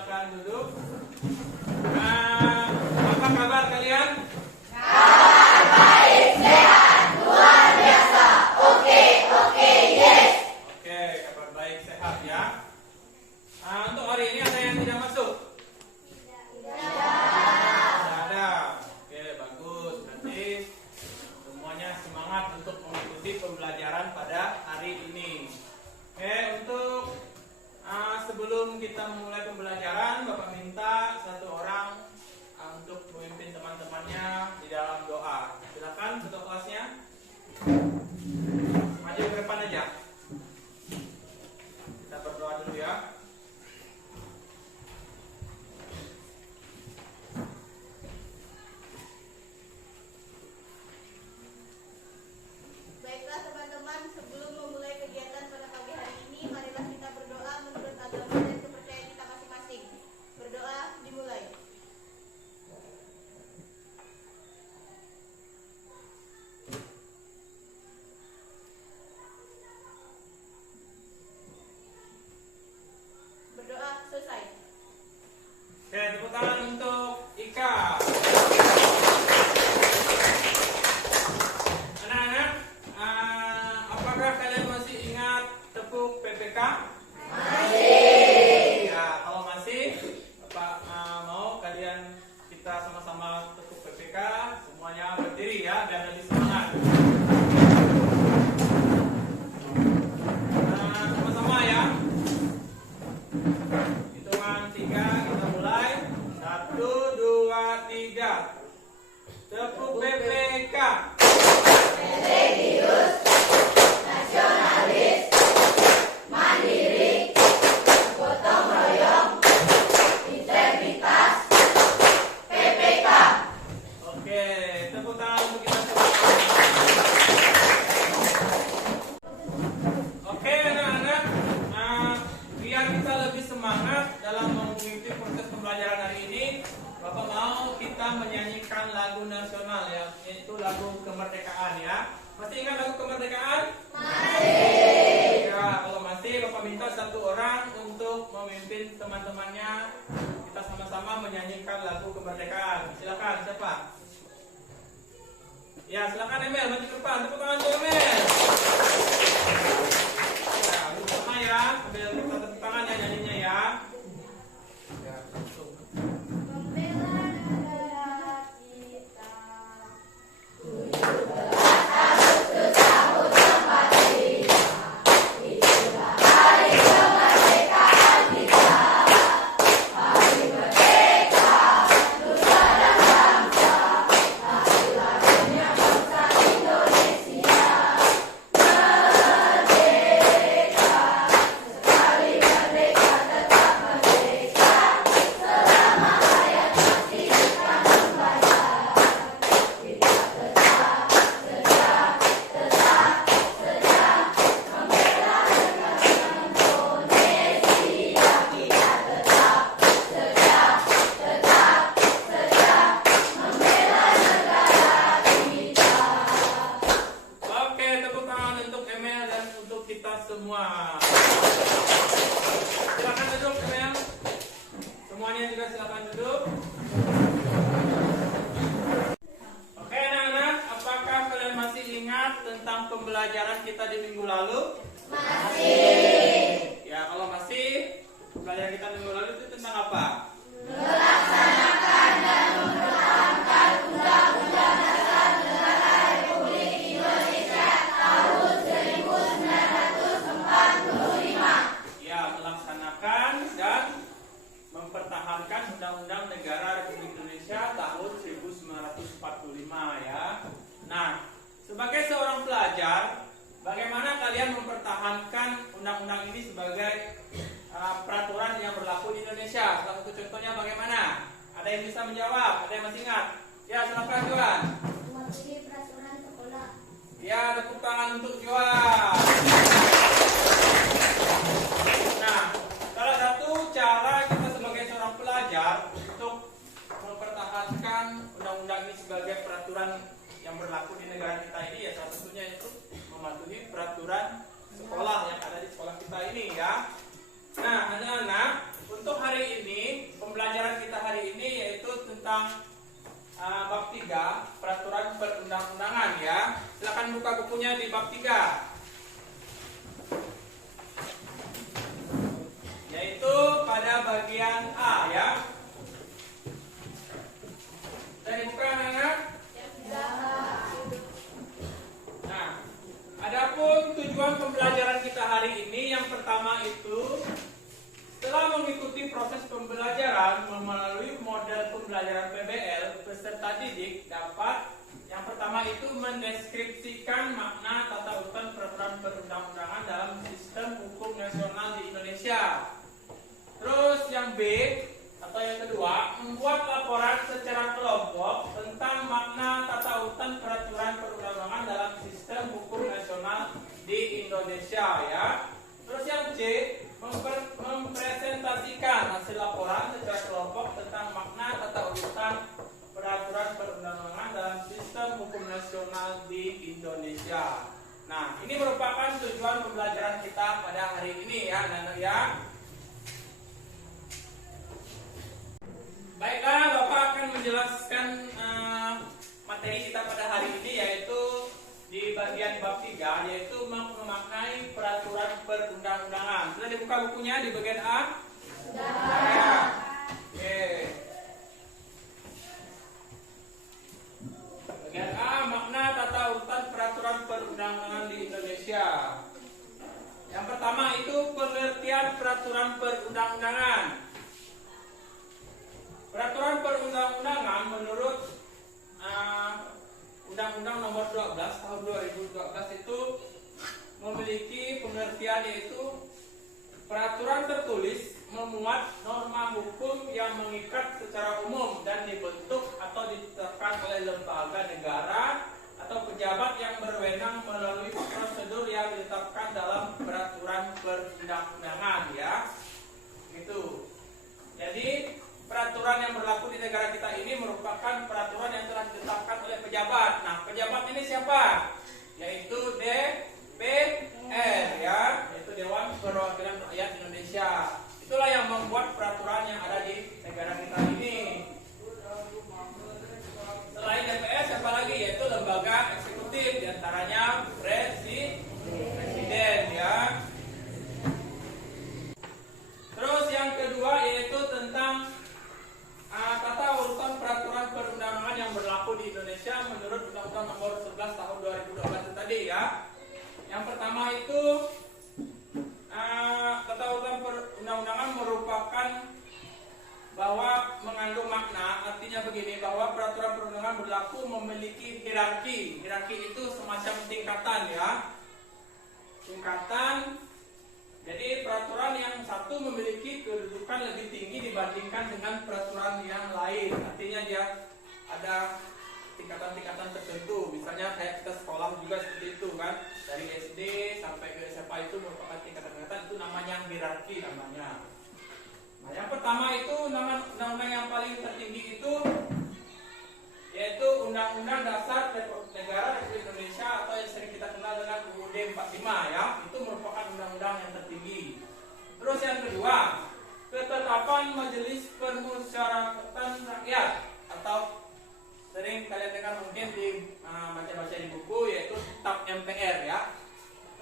silakan duduk. Apa kabar kalian? Kabar baik, sehat, luar biasa. Oke, yes. Oke, kabar baik, sehat ya. Untuk hari ini ada yang tidak masuk? Tidak ada. Oke, bagus. Berarti semuanya semangat untuk mengikuti pembelajaran pada hari ini. Oke, untuk sebelum kita memulai pembelajaran, Bapak minta satu orang untuk memimpin teman-temannya di dalam doa. Silakan ketua kelasnya. Maju ke depan aja. Kita berdoa dulu ya. Baiklah teman-teman, sebelum memulai kegiatan pada pagi hari ini, marilah kita berdoa menurut agama dan kepercayaan kita masing-masing. Berdoa dimulai. Berdoa selesai. Oke, tepuk tangan untuk Ika. Anak-anak, apakah kalian masih ingat tepuk PPK? Masih. Ya, kalau masih, Bapak mau kalian kita sama-sama tepuk PPK, semuanya berdiri ya, biar lebih semangat. Sama-sama ya. Hitungan 3, kita mulai. 1, 2, 3. Tepuk PPK. Religius, nasionalis, mandiri, gotong royong, integritas, PPK. Oke, tepuk tangan untuk kita semua. Oke anak-anak, biar kita lebih semangat dalam mengikuti proses pembelajaran hari ini, Bapak mau kita menyanyikan lagu nasional ya, yaitu lagu kemerdekaan ya. Masih ingat lagu kemerdekaan? Masih. Ya, kalau masih Bapak minta satu orang untuk memimpin teman-temannya. Kita sama-sama menyanyikan lagu kemerdekaan. Silakan, siapa? Ya, silakan Emel, maju ke depan. Tepuk tangan untuk Emel. Ya, bersama ya, sambil kita tepuk tangan ya nyanyinya ya. Ya, langsung. Membela negara kita. Oke, tepuk tangan untuk Emel dan untuk kita semua. Silakan duduk Emel. Semuanya juga silakan duduk. Oke anak-anak, apakah kalian masih ingat tentang pembelajaran kita di minggu lalu? Masih. Ya, kalau masih, pembelajaran kita minggu lalu itu tentang apa? Ya, melaksanakan dan mempertahankan Undang-Undang Negara Republik Indonesia tahun 1945 ya. Nah, sebagai seorang pelajar, bagaimana kalian mempertahankan undang-undang ini sebagai peraturan yang berlaku di Indonesia? Salah satu contohnya bagaimana? Ada yang bisa menjawab? Ada yang masih ingat? Ya, silakan Johan. Mematuhi peraturan sekolah. Ya, tepuk tangan untuk Johan. Nah, salah satu cara kita sebagai seorang pelajar untuk mempertahankan undang-undang ini sebagai peraturan yang berlaku di negara kita ini ya salah satunya itu mematuhi peraturan sekolah yang ada di sekolah kita ini ya. Nah, anak-anak, untuk hari ini tentang bab 3 peraturan perundang-undangan ya. Silakan buka bukunya di bab 3. Yaitu pada bagian A ya. Sudah dibuka anak-anak? Nah, adapun tujuan pembelajaran kita hari ini yang pertama itu setelah mengikuti proses pembelajaran melalui model pembelajaran PBL, peserta didik dapat yang pertama itu mendeskripsikan makna tata urutan peraturan perundang-undangan dalam sistem hukum nasional di Indonesia. Terus yang B atau yang kedua, membuat laporan secara kelompok tentang makna tata urutan peraturan perundang-undangan dalam sistem hukum nasional di Indonesia ya. Terus yang C, mempresentasikan hasil laporan secara kelompok tentang makna tata urutan peraturan perundang-undangan dalam sistem hukum nasional di Indonesia. Nah, ini merupakan tujuan pembelajaran kita pada hari ini ya, anak-anak ya. Baiklah, Bapak akan menjelaskan materi kita pada hari ini yaitu di bagian bab 3 yaitu memaknai peraturan perundang-undangan. Sudah dibuka bukunya di bagian A? Sudah. Ya. Oke. Bagian A, makna tata urutan peraturan perundang-undangan di Indonesia. Yang pertama itu pengertian peraturan perundang-undangan. Peraturan perundang-undangan menurut Undang-Undang Nomor 12 Tahun 2012 itu memiliki pengertian yaitu peraturan tertulis memuat norma hukum yang mengikat secara umum dan dibentuk atau ditetapkan oleh lembaga negara atau pejabat yang berwenang melalui prosedur yang ditetapkan dalam peraturan perundang-undangan ya. Gitu. Jadi peraturan yang berlaku di negara kita ini merupakan peraturan yang telah ditetapkan oleh pejabat. Nah, pejabat ini siapa? Yaitu DPR ya, yaitu Dewan Perwakilan Rakyat Indonesia. Itulah yang membuat peraturan yang ada di negara kita ini. Selain DPR siapa lagi? Yaitu lembaga eksekutif, diantaranya presiden ya. Terus yang kedua yaitu tentang tata urutan peraturan perundang-undangan yang berlaku di Indonesia menurut Undang-Undang Nomor 11 Tahun 2012 itu tadi ya. Yang pertama itu tata urutan perundang-undangan merupakan bahwa mengandung makna, artinya begini, bahwa peraturan perundangan berlaku memiliki hierarki. Hierarki itu semacam tingkatan ya. Tingkatan. Jadi peraturan yang satu memiliki kedudukan lebih tinggi dibandingkan dengan peraturan yang lain. Artinya dia ada tingkatan-tingkatan tertentu. Misalnya kayak kita sekolah juga seperti itu kan. Dari SD sampai ke SMA itu merupakan tingkatan-tingkatan, itu namanya hierarki namanya. Nah, yang pertama itu undang-undang yang paling tertinggi itu yaitu Undang-Undang Dasar Negara Republik Indonesia atau yang sering kita kenal dengan UUD 45 ya. Itu merupakan undang-undang yang tertinggi. Terus yang kedua, ketetapan Majelis Permusyawaratan Rakyat atau sering kalian dengar mungkin di baca-baca di buku yaitu TAP MPR ya.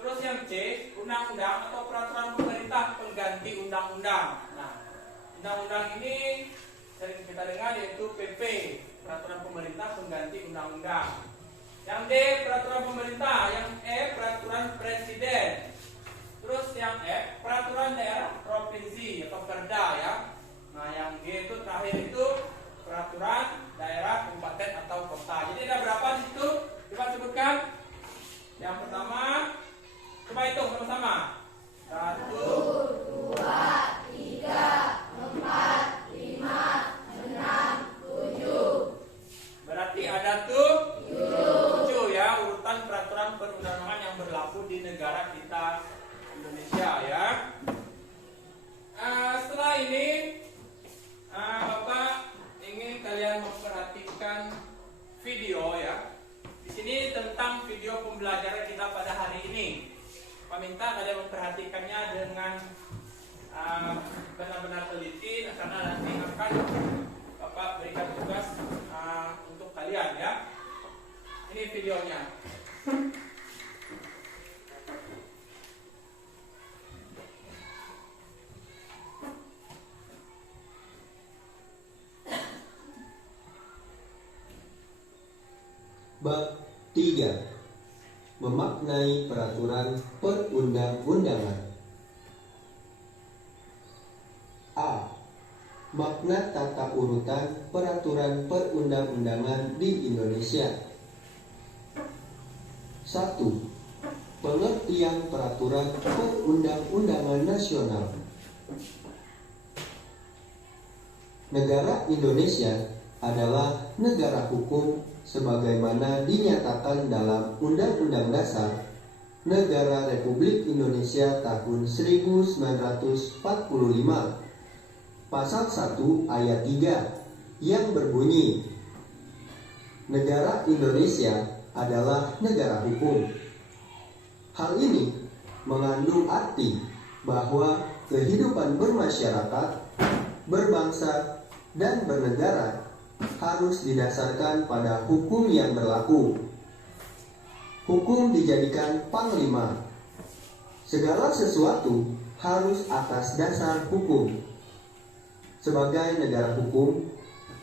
Terus yang C, undang-undang atau peraturan pemerintah pengganti undang-undang. Nah, undang-undang ini sering kita dengar yaitu PP, peraturan pemerintah pengganti undang-undang. Yang D, peraturan pemerintah. Yang E, peraturan presiden. Terus yang F, peraturan daerah provinsi atau perda ya. Nah, yang G itu terakhir itu peraturan daerah kabupaten atau kota. Jadi ada berapa di situ? Coba sebutkan. Yang pertama, coba hitung sama-sama. 1, 2, 3, 4, 5, 6, 7. berarti ada tuh 7 ya urutan peraturan perundang-undangan yang berlaku di negara kita Indonesia ya. Setelah ini Bapak ingin kalian memperhatikan video ya. Di sini tentang video pembelajaran kita pada hari ini. Bapak minta kalian memperhatikannya dengan benar-benar teliti karena nanti akan Bapak berikan tugas Ini videonya. Bab 3. Memaknai peraturan perundang-undangan. A. Makna tata urutan peraturan perundang-undangan di Indonesia. 1. Pengertian peraturan perundang-undangan nasional. Negara Indonesia adalah negara hukum sebagaimana dinyatakan dalam Undang-Undang Dasar Negara Republik Indonesia tahun 1945 Pasal 1 ayat 3 yang berbunyi, negara Indonesia adalah negara hukum. Hal ini mengandung arti bahwa kehidupan bermasyarakat, berbangsa, dan bernegara harus didasarkan pada hukum yang berlaku. Hukum dijadikan panglima. Segala sesuatu harus atas dasar hukum. Sebagai negara hukum,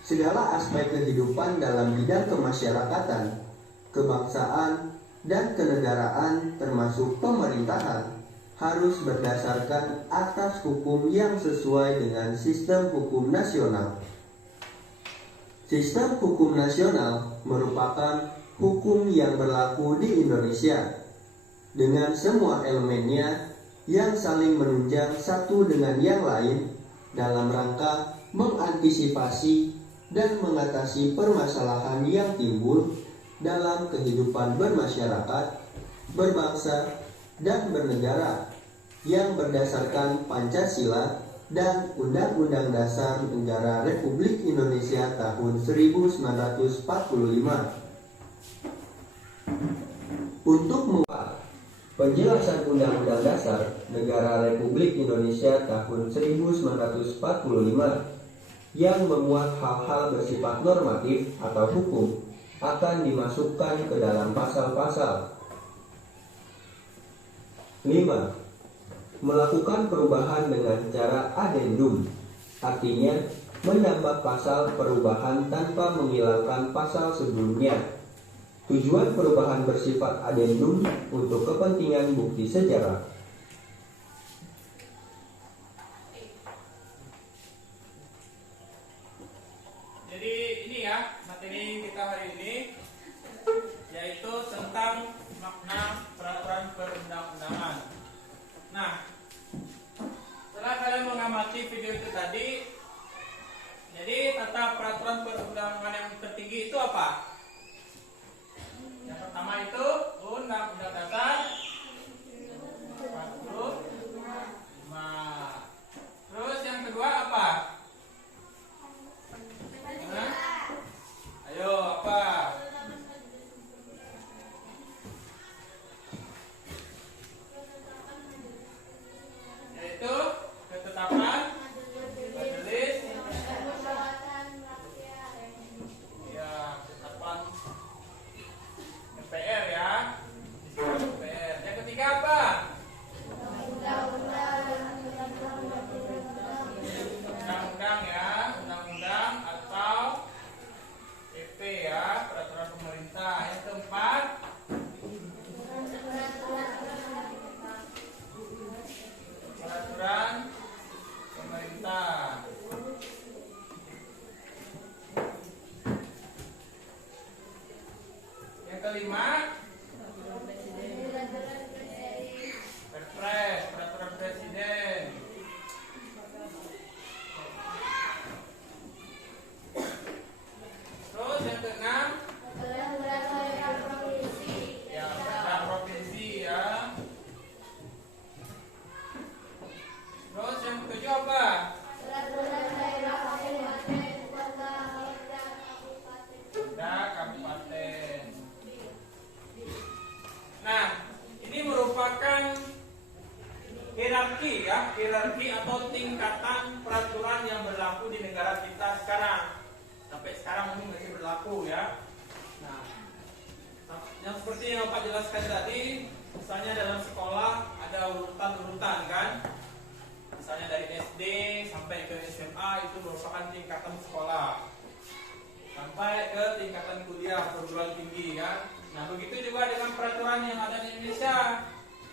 segala aspek kehidupan dalam bidang kemasyarakatan, kebangsaan, dan kenegaraan termasuk pemerintahan harus berdasarkan atas hukum yang sesuai dengan sistem hukum nasional. Sistem hukum nasional merupakan hukum yang berlaku di Indonesia dengan semua elemennya yang saling menunjang satu dengan yang lain dalam rangka mengantisipasi dan mengatasi permasalahan yang timbul dalam kehidupan bermasyarakat, berbangsa, dan bernegara yang berdasarkan Pancasila dan Undang-Undang Dasar Negara Republik Indonesia tahun 1945. Untuk membuat penjelasan Undang-Undang Dasar Negara Republik Indonesia tahun 1945 yang memuat hal-hal bersifat normatif atau hukum akan dimasukkan ke dalam pasal-pasal. 5. Melakukan perubahan dengan cara adendum, artinya menambah pasal perubahan tanpa menghilangkan pasal sebelumnya. Tujuan perubahan bersifat adendum untuk kepentingan bukti sejarah. Jadi ini ya materi kita hari ini, yaitu tentang makna peraturan perundang-undangan. Nah, setelah kalian mengamati video itu tadi, jadi tata peraturan perundang-undangan yang tertinggi itu apa? Yang pertama itu Undang-Undang Dasar 45. Terus yang kedua apa? Hah? Ayo apa? Yaitu ketetapan majelis, ya ketetapan MPR ya, MPR. Yang ketiga apa? Undang-undang ya, undang-undang atau PP ya, peraturan pemerintah. Yang keempat, peraturan pemerintah. Yang kelima, Perpres, peraturan presiden. Terus yang keenam, ya peraturan provinsi ya. Terus yang ketujuh apa? Perda kabupaten. Nah, ini merupakan hierarki ya, hierarki atau tingkatan peraturan yang berlaku di negara kita sekarang. Sampai sekarang ini masih berlaku ya. SMA itu merupakan tingkatan sekolah sampai ke tingkatan kuliah perguruan tinggi kan. Nah begitu juga dengan peraturan yang ada di Indonesia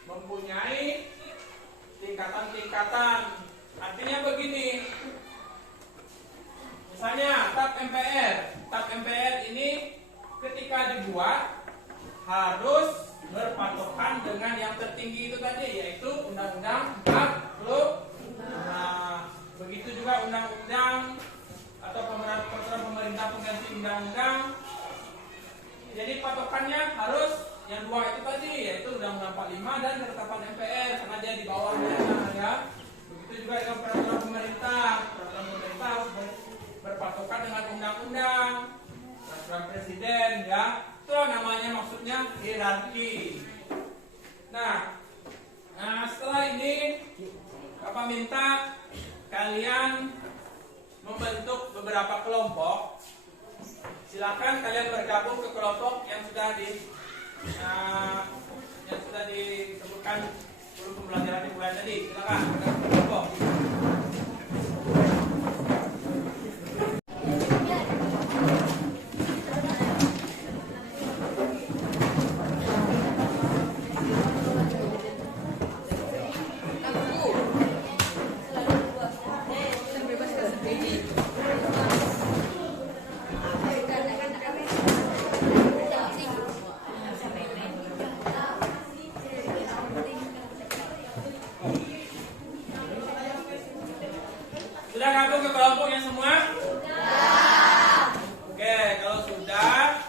mempunyai tingkatan-tingkatan. Artinya begini, misalnya TAP MPR ini ketika dibuat harus berpatokan dengan yang tertinggi itu tadi, yaitu Undang-Undang 45. Nah, begitu juga undang-undang atau peraturan pemerintah pengganti undang-undang. Jadi patokannya harus yang dua itu tadi, yaitu Undang-Undang 45 dan ketetapan MPR, karena dia di bawahnya ya. Begitu juga dengan peraturan pemerintah harus berpatokan dengan undang-undang, peraturan presiden ya. Itu namanya maksudnya hierarki. Nah, setelah ini Bapak minta kalian membentuk beberapa kelompok. Silakan kalian bergabung ke kelompok yang sudah disebutkan guru pembelajaran dimulai tadi. Silakan bergabung ke kelompok. Sudah gabung ke kelompoknya semua? Sudah. Oke, kalau sudah,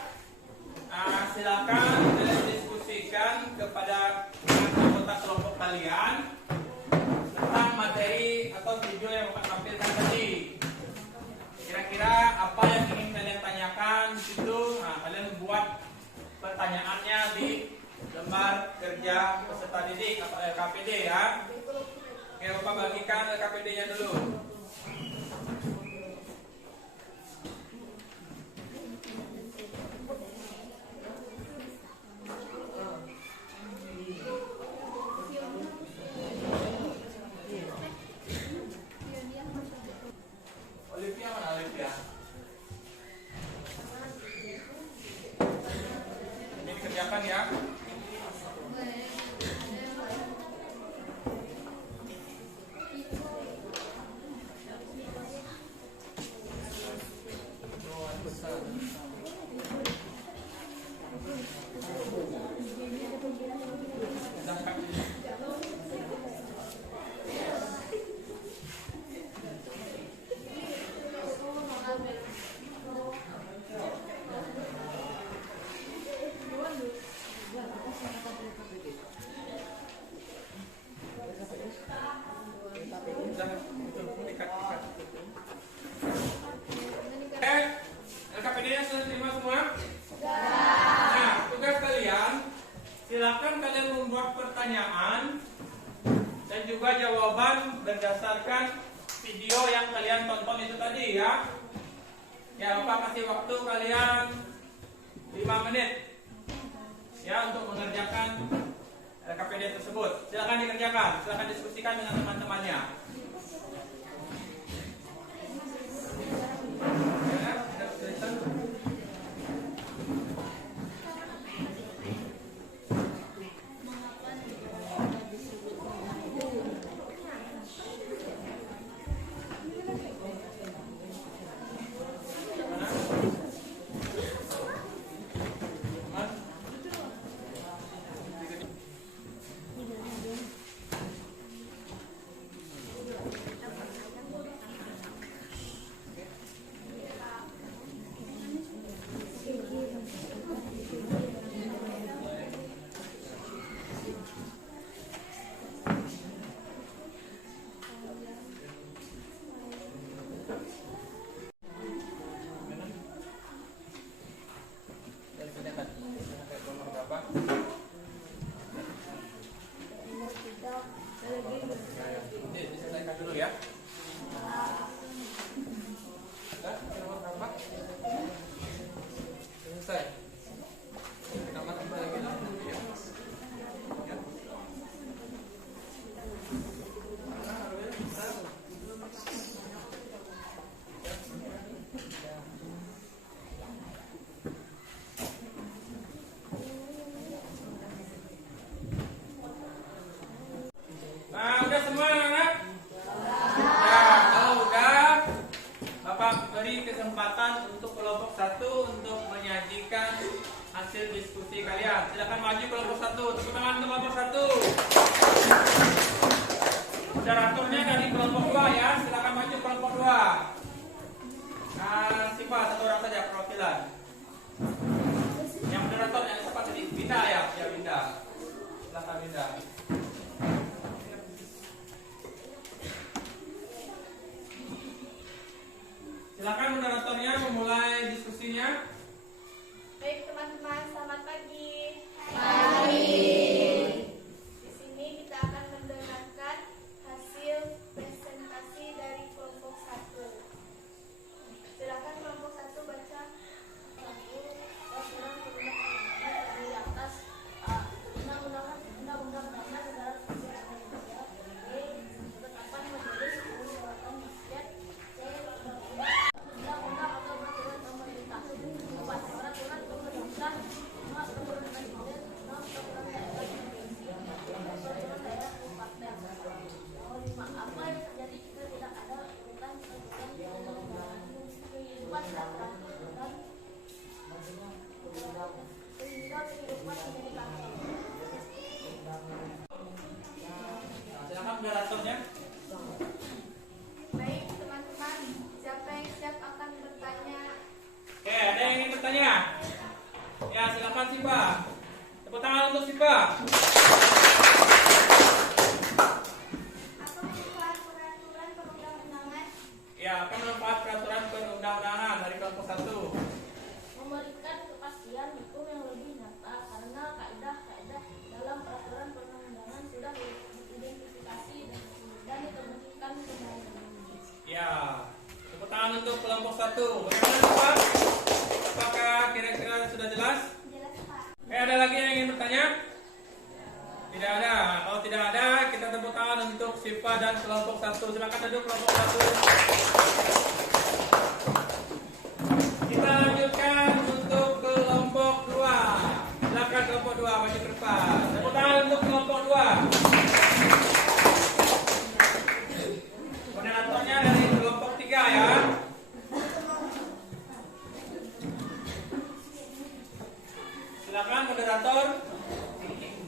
silakan kalian diskusikan kepada anggota kelompok kalian tentang materi atau video yang Bapak tampilkan tadi. Kira-kira apa yang ingin kalian tanyakan di situ? Nah, kalian buat pertanyaannya di lembar kerja peserta didik atau LKPD ya. Oke, Bapak bagikan LKPD-nya dulu. Olivia mana Olivia? Ini dikerjakan ya. LKPD-nya sudah terima semua? Nah, tugas kalian, silakan kalian membuat pertanyaan dan juga jawaban berdasarkan video yang kalian tonton itu tadi ya. Ya, Bapak kasih waktu kalian 5 menit ya untuk mengerjakan LKPD tersebut. Silakan dikerjakan, silakan diskusikan dengan teman-temannya. beri kesempatan untuk kelompok 1 untuk menyajikan hasil diskusi kalian. Silakan maju kelompok 1. Tepuk tangan untuk kelompok 1. Moderatornya dari kelompok 2 ya. Silakan maju kelompok 2. Siapa satu orang saja perwakilan. Yang moderator yang siapa tadi? Binda ya, ya Binda. Silakan Binda. Silakan moderatornya memulai diskusinya. Baik teman-teman, selamat pagi. Pagi. Di sini kita akan mendengarkan hasil presentasi dari kelompok 1. Silakan kelompok 1 baca. Peraturan perundang-undangan dari atas undang-undang dasar negara Republik Indonesia. B. Ketetapan Majelis Permusyawaratan Rakyat. C. Undang-undang atau peraturan pemerintah. 4. Peraturan pemerintah. 5. Peraturan presiden. 6. Peraturan daerah provinsi. 7. Peraturan daerah kabupaten. 5. Apa yang terjadi jika tidak ada urutan peraturan kehidupan dan sehingga kehidupan menjadi kacau. Silakan moderatornya. Baik teman-teman, siapa yang siap akan bertanya? Oke, ada yang ingin bertanya? Ya, silakan Sipa. Tepuk tangan untuk Sipa. Apa manfaat peraturan perundang-undangan? Ya, apa manfaat peraturan perundang-undangan dari kelompok 1? Memberikan kepastian hukum yang lebih nyata karena kaidah-kaidah dalam peraturan perundang-undangan sudah diidentifikasi dan ditemukan kembali. Ya, tepuk tangan untuk kelompok 1. Bagaimana Pak? Apakah kira-kira sudah jelas? Jelas Pak. Ada lagi yang ingin bertanya? Tidak ada. Kalau tidak ada, kita tepuk tangan untuk Sipa dan kelompok 1. Silakan duduk kelompok 1. Kita lanjutkan untuk kelompok 2. Silakan kelompok 2 maju ke depan. Tepuk tangan untuk kelompok 2. Moderatornya dari kelompok 3 ya. Silakan moderator.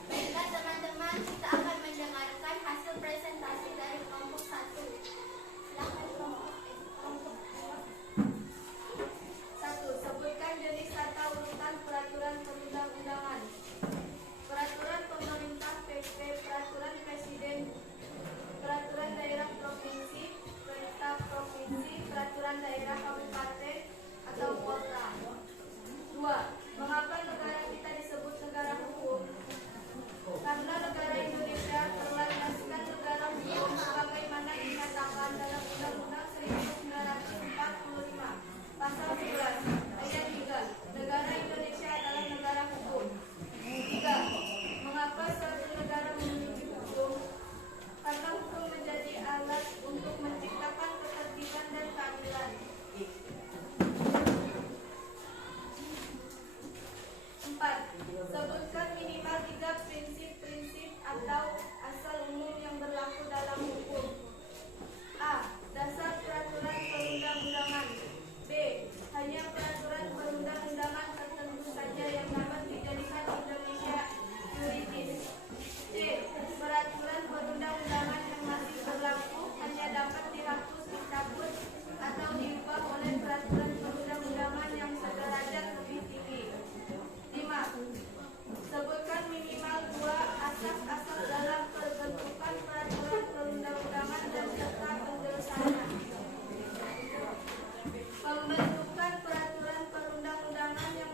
Baiklah teman-teman, kita akan mendengarkan hasil presentasi dari kelompok 1. Silakan kelompok 1. Sebutkan jenis kata urutan peraturan perundang-undangan. Peraturan pemerintah PP, peraturan presiden, peraturan daerah provinsi, perintah provinsi, peraturan daerah kabupaten atau kota. 2. Mengapa negara kita disebut negara hukum? Karena negara Indonesia berlandaskan negara hukum sebagaimana dinyatakan dalam Undang-Undang 1945 Pasal 11 Ayat 3. Negara Indonesia adalah negara hukum. 3. Mengapa suatu negara memiliki hukum? Karena hukum menjadi alat untuk menciptakan ketertiban dan keadilan. 4. Sebutkan minimal 3 prinsip-prinsip atau asal umum yang berlaku dalam hukum. A. Dasar peraturan perundang-undangan. B. Hanya peraturan perundang-undangan tertentu saja yang dapat dijadikan Indonesia yuridis. C. Peraturan perundang-undangan yang masih berlaku hanya dapat dihapus, dicabut, atau diubah oleh peraturan perundang-undangan yang sederajat lebih tinggi. 5. Sebutkan minimal 2 asas-asas dalam pembentukan peraturan perundang-undangan dan serta penjelasannya. Pembentukan peraturan perundang-undangan yang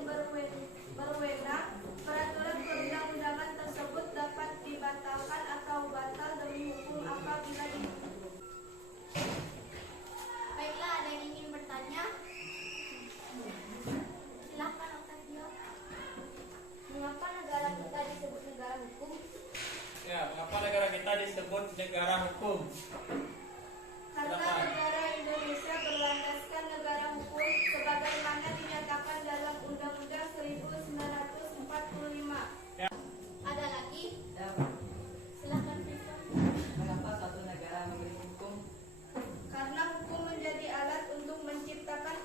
berwenang. Peraturan perundang-undangan tersebut dapat dibatalkan atau batal demi hukum apabila Baiklah, ada yang ingin bertanya? Silakan Octavio. Mengapa negara kita disebut negara hukum? Ya, mengapa negara kita disebut negara hukum? Karena negara Indonesia berlandaskan negara hukum sebagaimana dinyatakan dalam Undang-Undang 1945. Ya. Ada lagi? Silakan Prisca. Mengapa suatu negara memiliki hukum? Karena hukum menjadi alat untuk menciptakan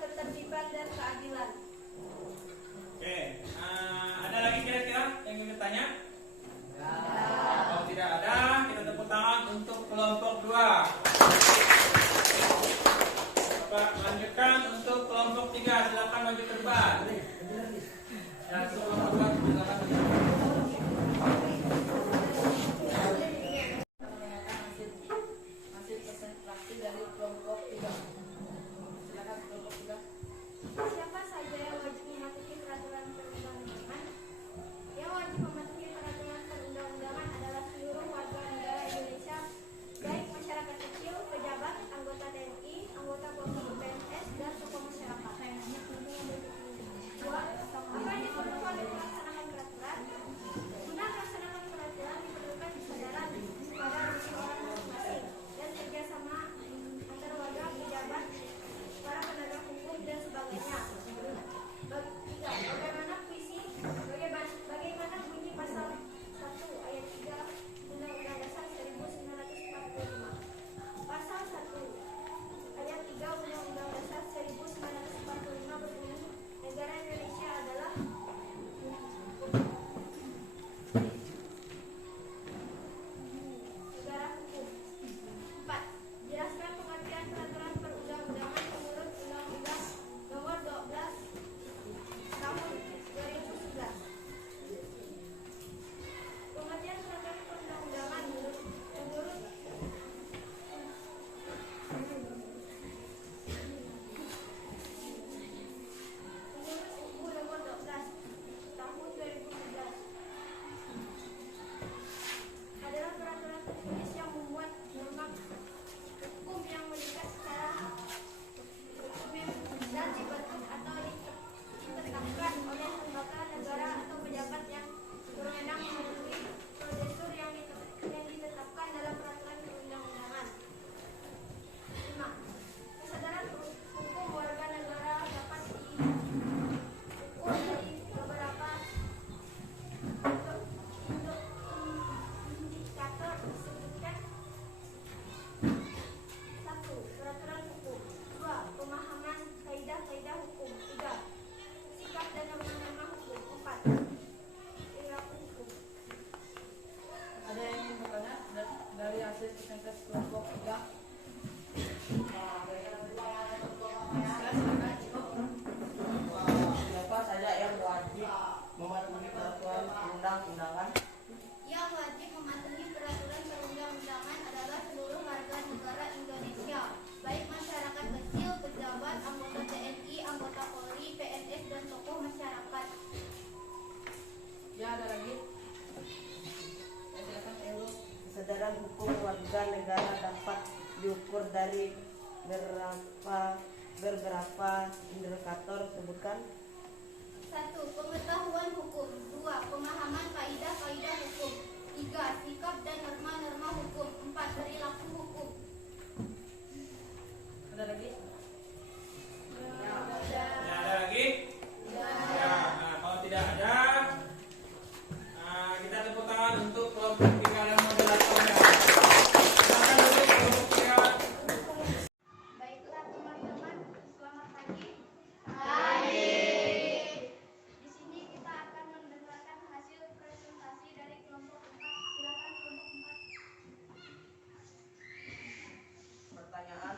3, silakan maju ke depan. Ya, sebelum depan silakan maju. Hasil presentasi dari kelompok 3. Silakan kelompok 3. Siapa saja yang wajib mematuhi peraturan perundang-undangan? Yang wajib mematuhi peraturan perundang-undangan adalah seluruh warga negara Indonesia, baik masyarakat kecil, pejabat, anggota TNI, anggota Polri, PNS, dan tokoh masyarakat. 2. Apa yang diperlukan untuk melaksanakan peraturan? Guna melaksanakan peraturan diperlukan kesadaran pada diri orang masing-masing dan kerjasama antar warga, pejabat, para penegak hukum, dan sebagainya. 3. Bagaimana bunyi pasal 1 ayat 3 Undang-Undang Dasar 1945? Pasal 1 ayat 3 Undang-Undang Dasar 1945 berbunyi, negara Indonesia adalah negara hukum. 4. Jelaskan pengertian peraturan perundang-undangan menurut Undang-Undang Nomor 12 Tahun 2011. Pengertian peraturan perundang-undangan menurut UU Nomor 12 Tahun 2011 adalah peraturan tertulis yang memuat norma hukum yang mengikat secara umum dan dibentuk atau ditetapkan oleh lembaga negara atau pejabat yang berwenang melalui prosedur yang ditetapkan dalam peraturan perundang-undangan. 5. Kesadaran hukum warga negara dapat diukur dari beberapa indikator disebutkan. 1. Peraturan hukum. 2. Pemahaman kaidah-kaidah hukum. 3. Sikap dan norma-norma hukum. 4. Perilaku hukum. Ada yang ingin bertanya dari hasil presentasi kelompok 3? Siapa saja yang wajib mematuhi peraturan perundang-undangan? Yang wajib mematuhi peraturan perundang-undangan adalah seluruh warga negara Indonesia, baik masyarakat kecil, pejabat, anggota TNI, anggota Polri, PNS, dan tokoh masyarakat. Ya, ada lagi. Ya, silakan Euro. Kesadaran hukum warga negara dapat diukur dari beberapa indikator, sebutkan. 1. Pengetahuan hukum. 2. Pemahaman kaidah-kaidah hukum. 3. Sikap dan norma-norma hukum. 4. Perilaku hukum. Ada lagi? Ya, ada lagi? Ya, nah, kalau tidak ada, kita tepuk tangan untuk kelompok 3 dan moderatornya. Silakan duduk kelompok 3. Baiklah teman-teman, selamat pagi. Di sini kita akan mendengarkan hasil presentasi dari kelompok 4. Silakan kelompok 4. Pertanyaan,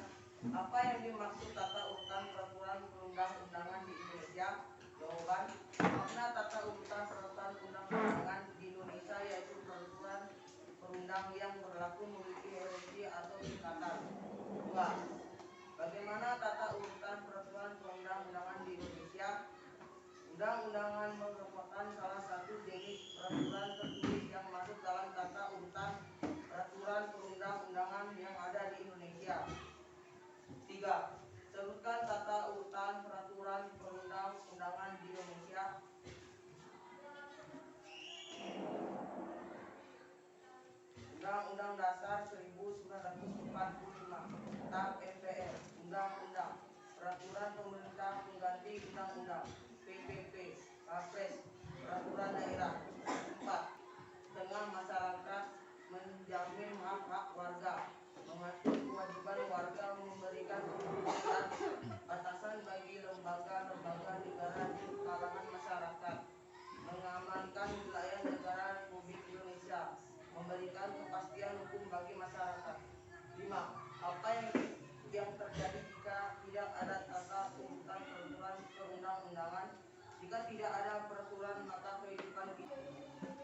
apa yang dimaksud tata urutan peraturan perundang-undangan di Indonesia? Jawaban, makna tata urutan peraturan perundang-undangan di Indonesia yaitu peraturan perundang yang berlaku memiliki hierarki atau tingkatan. 2. Bagaimana tata urutan peraturan perundang-undangan di Indonesia? Undang-undangan merupakan salah satu jenis peraturan tertulis yang masuk dalam tata urutan peraturan perundang-undangan yang ada di Indonesia. 3. Sebutkan tata urutan peraturan perundang-undangan di Indonesia. Undang-Undang Dasar 1945 tentang MPR, Undang-Undang, Peraturan Pemerintah Pengganti Undang-Undang, PPP, Perpres, Peraturan Daerah. 4. Tengah masyarakat menjamin hak-hak warga, mengatur kewajiban warga memberikan perlindungan batasan bagi lembaga-lembaga negara di kalangan masyarakat, mengamankan wilayah negara Republik Indonesia, memberikan kepastian hukum bagi masyarakat. 5. Apa yang terjadi jika tidak ada tata urutan peraturan Jika tidak ada peraturan maka kehidupan kita.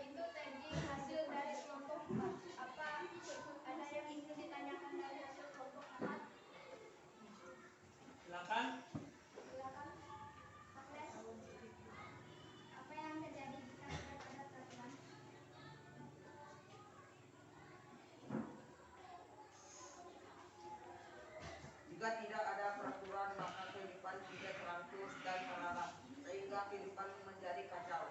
Itu tadi hasil dari kelompok 4. Apa ada yang ingin ditanyakan dari hasil kelompok 4? Silakan. Silakan. Agnes. Apa yang terjadi jika tidak ada peraturan? Jika tidak ada peraturan maka kehidupan tidak teratur dan terarah sehingga kehidupan menjadi kacau.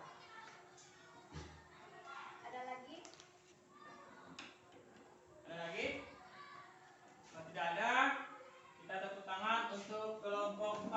Ada lagi? Ada lagi? Kalau tidak ada, kita tepuk tangan untuk kelompok 4.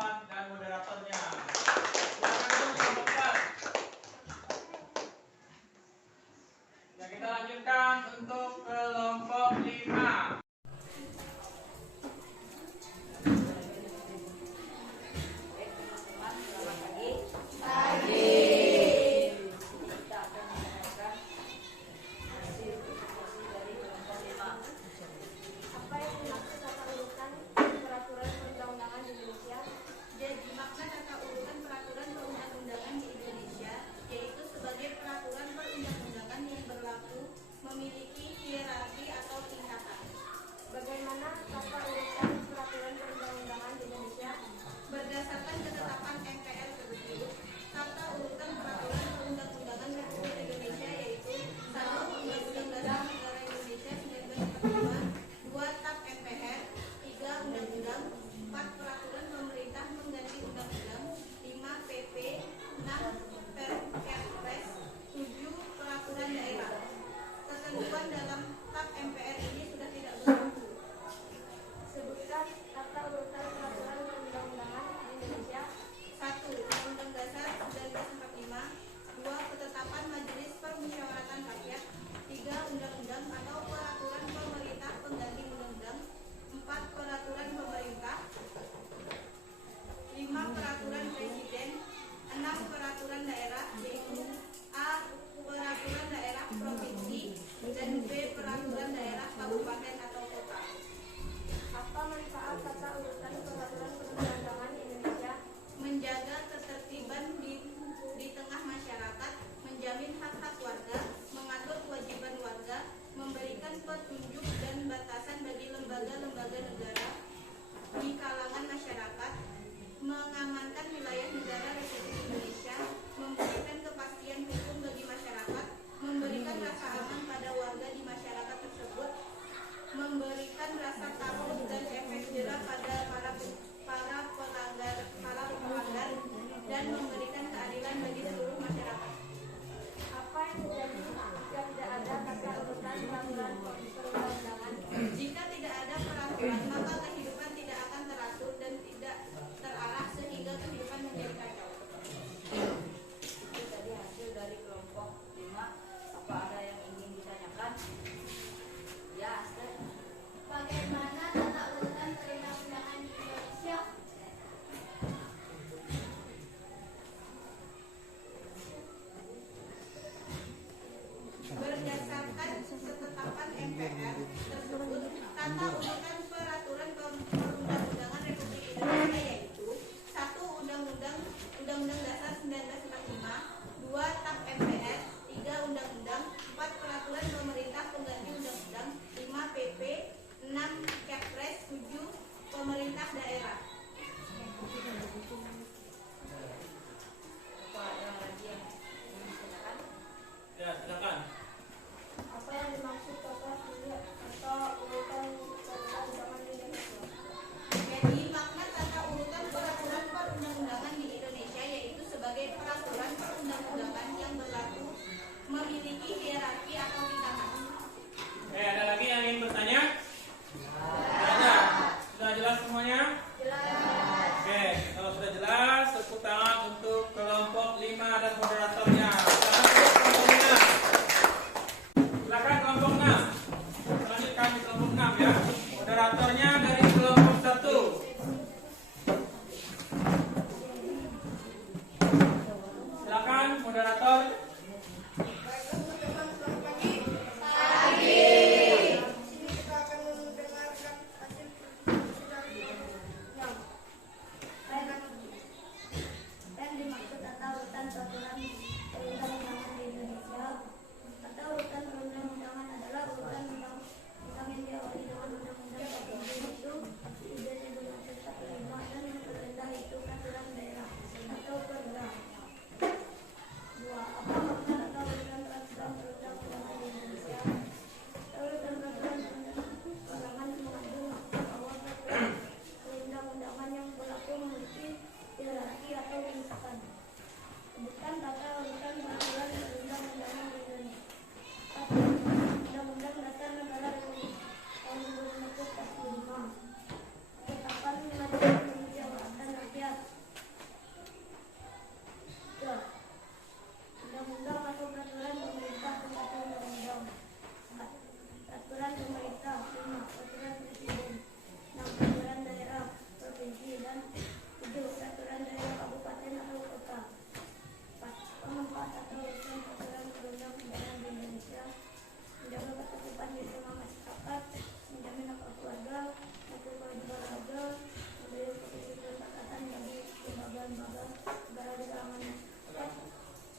lembaga negara di kalangan masyarakat,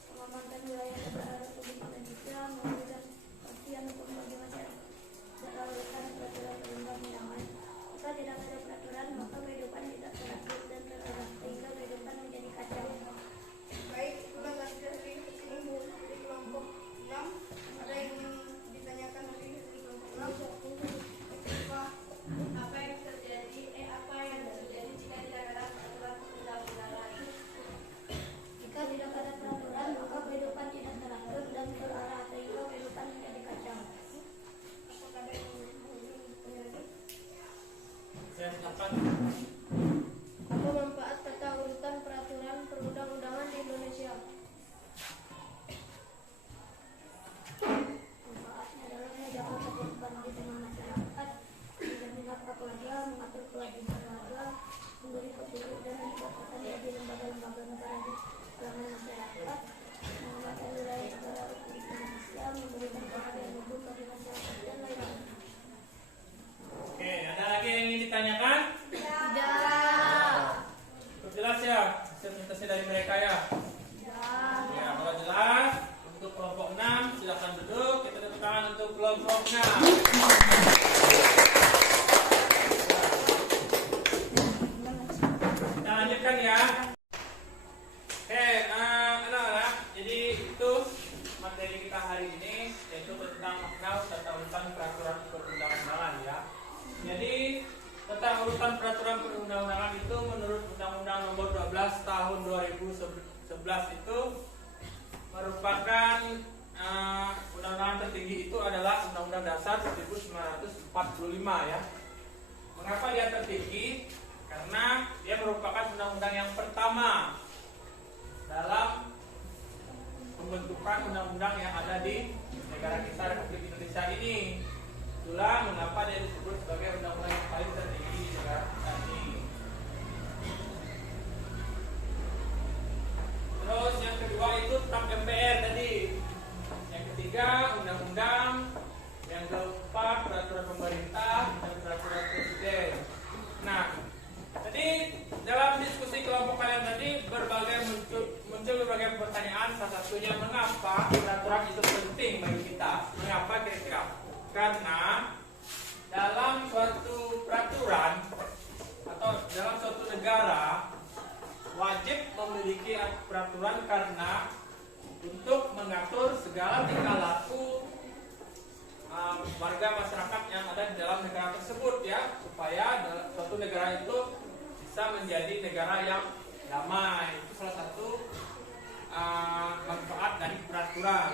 mengamankan wilayah negara Republik Indonesia, memberikan kepastian hukum bagi masyarakat, kedaulatan peraturan perundang-undangan. Jika tidak ada peraturan, maka kehidupan tidak teratur dan terarah, sehingga kehidupan menjadi kacau. Baik, itulah dari kesini di kelompok 6. Ada yang ingin ditanyakan dari kelompok 6? Apa yang terjadi jika tidak ada peraturan perundang-undangan? Jika tidak ada peraturan, maka kehidupan tidak teratur dan terarah, sehingga kehidupan menjadi kacau. Apakah ada yang ingin bertanya lagi? Saya silakan. Apa manfaat tata urutan peraturan perundang-undangan di Indonesia? Manfaatnya adalah menjaga ketertiban di tengah masyarakat, menjamin hak warga, mengatur kewajiban warga, memberi petunjuk dan menegakkan bagi lembaga-lembaga negara di kalangan masyarakat, mengamankan wilayah negara Republik Indonesia, memberikan kepastian hukum bagi masyarakat dan lain-lain. Oke, ada lagi yang ingin ditanyakan? Cukup jelas ya presentasi dari mereka ya? Ya, kalau jelas untuk kelompok 6 silakan duduk. Kita tepuk tangan untuk kelompok 6. Kita lanjutkan ya. Oke, anak-anak, jadi itu materi kita hari ini, yaitu tentang makna tata urutan peraturan perundang-undangan ya. Jadi tata urutan peraturan perundang-undangan itu menurut Undang-Undang Nomor 12 Tahun 2011 itu merupakan undang-undang tertinggi itu adalah Undang-Undang Dasar 1945 ya. Mengapa dia tertinggi? Karena dia merupakan undang-undang yang pertama dalam pembentukan undang-undang yang ada di negara kita Republik Indonesia ini. Itulah mengapa dia disebut sebagai undang-undang yang paling tertinggi di negara kita ini. Terus yang kedua itu tentang MPR tadi. Yang ketiga undang-undang. Yang keempat peraturan pemerintah dan peraturan presiden. Nah, jadi dalam diskusi kelompok kalian tadi muncul berbagai pertanyaan. Salah satunya mengapa peraturan itu penting bagi kita? Mengapa kira-kira? Karena dalam suatu peraturan atau dalam suatu negara wajib memiliki peraturan karena untuk mengatur segala tingkah laku warga masyarakat yang ada di dalam negara tersebut ya, supaya suatu negara itu bisa menjadi negara yang damai. Itu salah satu manfaat dari peraturan.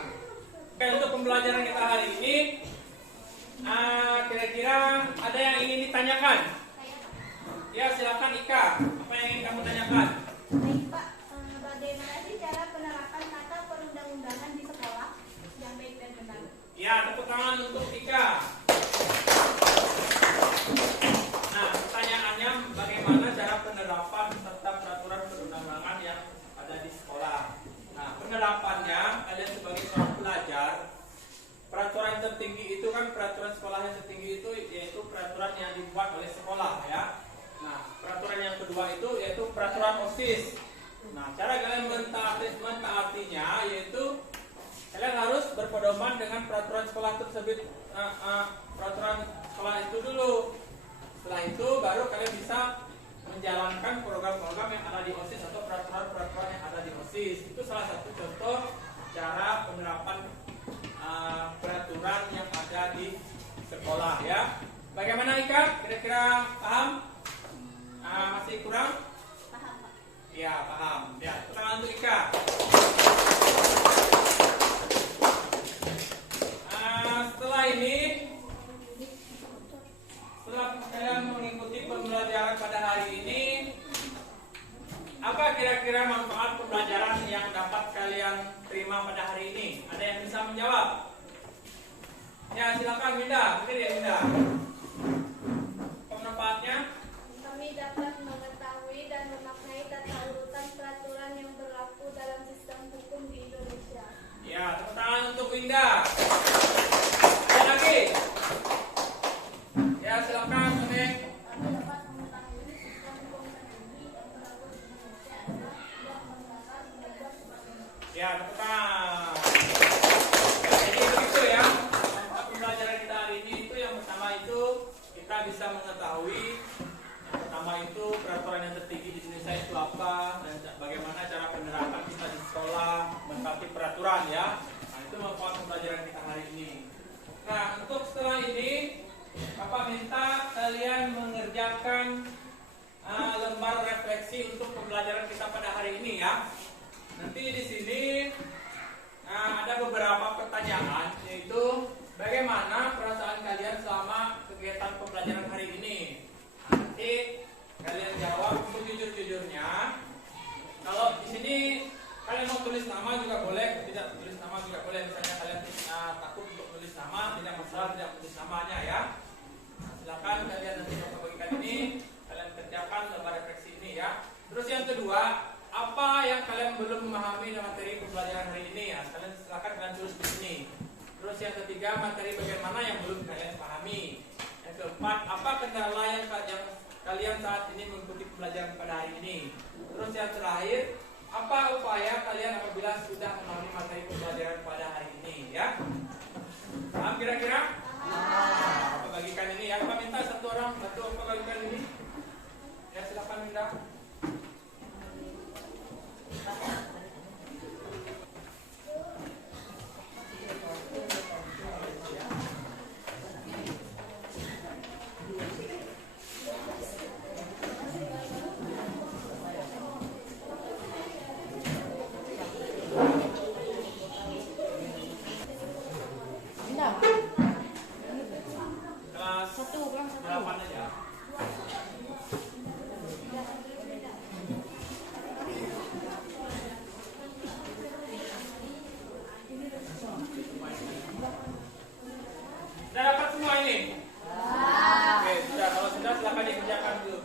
Oke, untuk pembelajaran kita hari ini kira-kira ada yang ingin ditanyakan? Ya, silakan Ika. Apa yang ingin kamu tanyakan? Baik Pak, bagaimana sih cara penerapan tata perundang-undangan di sekolah yang baik dan benar? Ya, tepuk tangan untuk Ika. Nah, pertanyaannya bagaimana cara penerapan serta peraturan perundang-undangan yang ada di sekolah? Nah, penerapannya kalian sebagai seorang pelajar, peraturan tertinggi itu kan peraturan sekolah yang tertinggi itu yaitu peraturan yang dibuat oleh sekolah ya. Nah, peraturan yang kedua itu yaitu peraturan OSIS. Nah, cara kalian mentaatinya yaitu kalian harus berpedoman dengan peraturan sekolah tersebut, peraturan sekolah itu dulu. Setelah itu baru kalian bisa menjalankan program-program yang ada di OSIS atau peraturan-peraturan yang ada di OSIS. Itu salah satu contoh cara penerapan peraturan yang ada di sekolah ya. Bagaimana Ika? Kira-kira paham? Masih kurang? Paham, Pak. Ya, paham. Ya, tangan untuk Ika. Setelah ini, setelah kalian mengikuti pembelajaran pada hari ini, apa kira-kira manfaat pembelajaran yang dapat kalian terima pada hari ini? Ada yang bisa menjawab? Ya, silakan Winda. Mungkin ya Winda. Apa manfaatnya? Kami dapat mengetahui dan memaknai tata urutan peraturan yang berlaku dalam sistem hukum di Indonesia. Ya, tepuk tangan untuk Winda. Ada lagi? Ya, silakan Sonek. Kami dapat mengetahui sistem hukum tertinggi yang berlaku di Indonesia adalah Ya, tekan. Jadi begitu ya. Pembelajaran kita hari ini itu yang pertama itu kita bisa mengetahui yang pertama itu peraturan yang tertinggi di Indonesia itu apa dan bagaimana cara penerapan kita di sekolah mentaati peraturan ya. Nah, itu merupakan pembelajaran kita hari ini. Nah, untuk setelah ini Bapak minta kalian mengerjakan lembar refleksi untuk pembelajaran kita pada hari ini ya. Nanti di sini ada beberapa pertanyaan, yaitu bagaimana perasaan kalian selama kegiatan pembelajaran hari ini. Nanti kalian jawab untuk jujur-jujurnya. Kalau di sini kalian mau tulis nama juga boleh, tidak tulis nama juga boleh. Misalnya kalian takut untuk tulis nama, tidak masalah tidak tulis namanya ya. Nah, silakan kalian nanti coba bagikan ini, kalian kerjakan lembar refleksi ini ya. Terus yang kedua, apa yang kalian belum memahami dalam materi pembelajaran hari ini ya? Silakan kalian tulis di sini. Terus yang ketiga, materi bagian mana yang belum kalian pahami. Yang keempat, apa kendala yang kalian saat ini mengikuti pembelajaran pada hari ini. Terus yang terakhir, apa upaya kalian apabila sudah memahami materi pembelajaran pada hari ini ya? Paham kira-kira? Apa bagikan ini ya? Apa minta satu orang bantu apa bagikan ini? Ya silakan minta. Kelas 8 aja. Sudah dapat semua ini? Oke, sudah. Kalau sudah silakan dikerjakan dulu.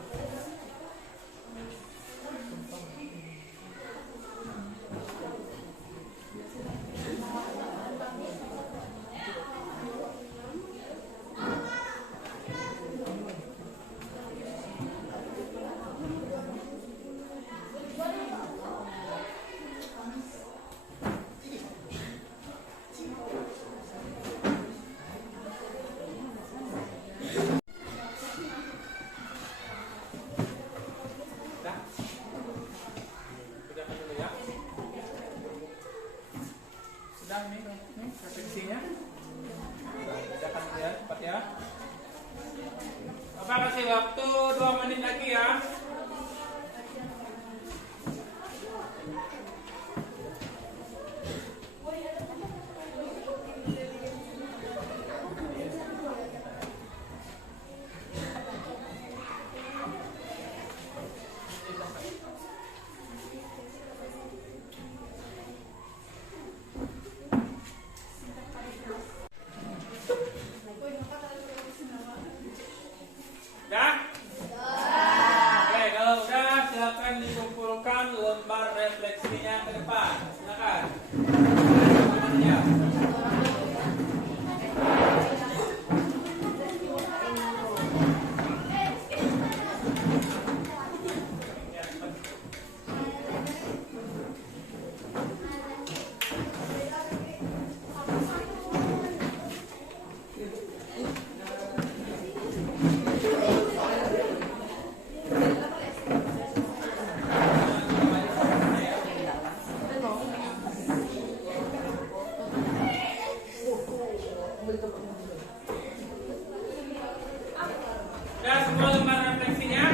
Sudah ini refleksinya. Kerjakan ya cepat ya. Bapak kasih waktu 2 menit lagi ya. Dah? Oke, kalau udah silakan dikumpulkan lembar refleksinya ke depan. Silakan. Ya. Sudah semua lembar refleksinya?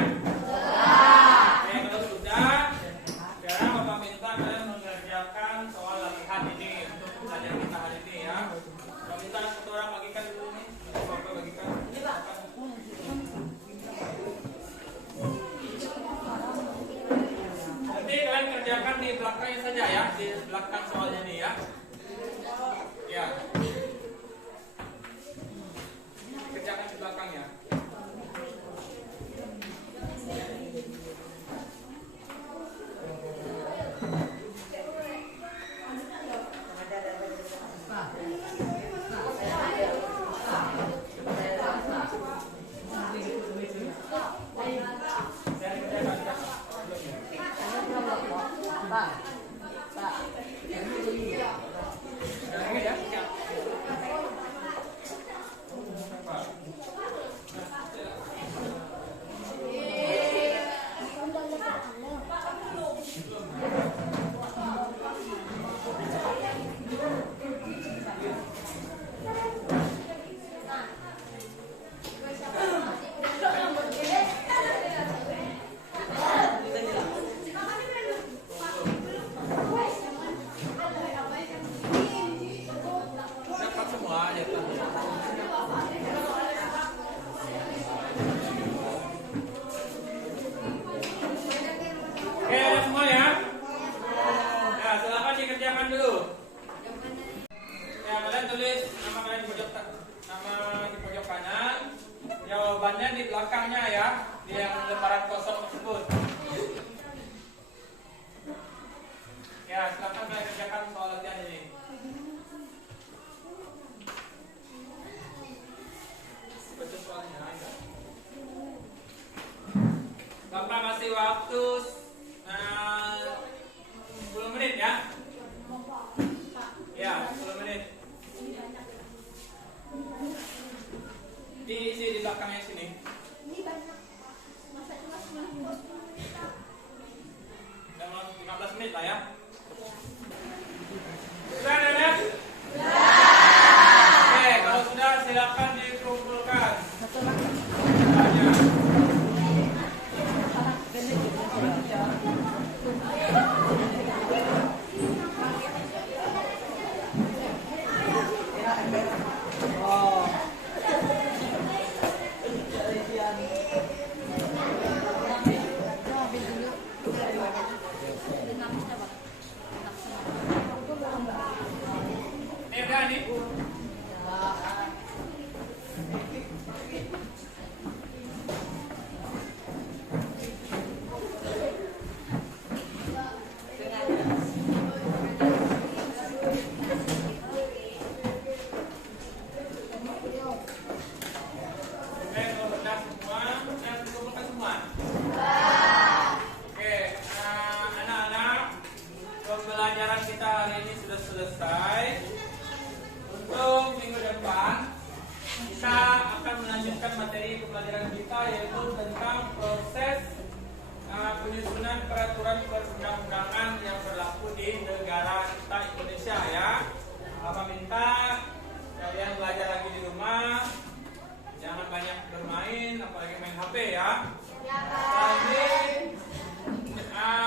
Oke, kalau sudah, sekarang Bapak minta kalian mengerjakan soal latihan ini untuk pelajaran kita hari ini ya. Bapak minta satu orang bagikan dulu nih. Bapak bagikan. Nanti kalian kerjakan di belakangnya saja ya, di belakang soalnya nih ya. Ya. Kerjakan di belakangnya. Pak, lah ya. Sudah anak? Oke, kalau sudah silakan dikumpulkan. Tanya. Udah nih. Oke, kalau sudah semua, sudah dikumpulkan semua. Oke, anak-anak, pembelajaran kita hari ini sudah selesai. Untuk minggu depan, kita akan melanjutkan materi pembelajaran kita yaitu tentang proses penyusunan peraturan perundang-undangan yang berlaku di negara kita Indonesia ya. Bapak minta kalian belajar lagi di rumah, jangan banyak bermain, apalagi main HP ya. Lagi,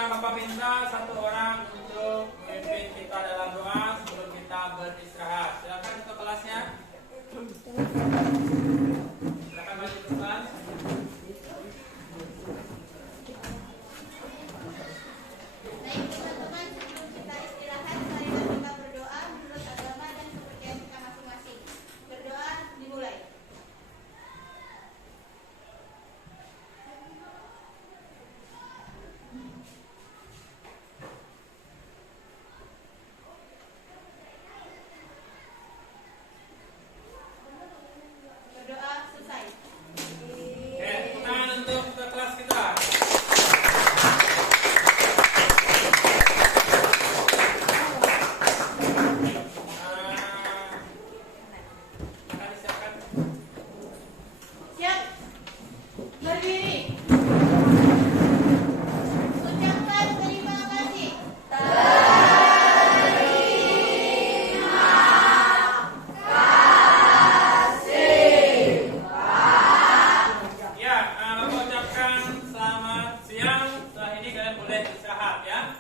Bapak minta satu orang untuk memimpin kita dalam doa sebelum kita beristirahat. Silakan ke kelasnya. Silakan maju ke kelas. Baik teman-teman, sebelum kita istirahat, saya kita berdoa menurut agama dan kepercayaan kita masing-masing. Berdoa dimulai. Berdoa selesai. Oke, tangan untuk ke kelas kita. Akan disiapkan. Siap. Berdiri. Ucapkan terima kasih. Ya, Bapak ucapkan selamat siang. Setelah ini kalian boleh istirahat ya.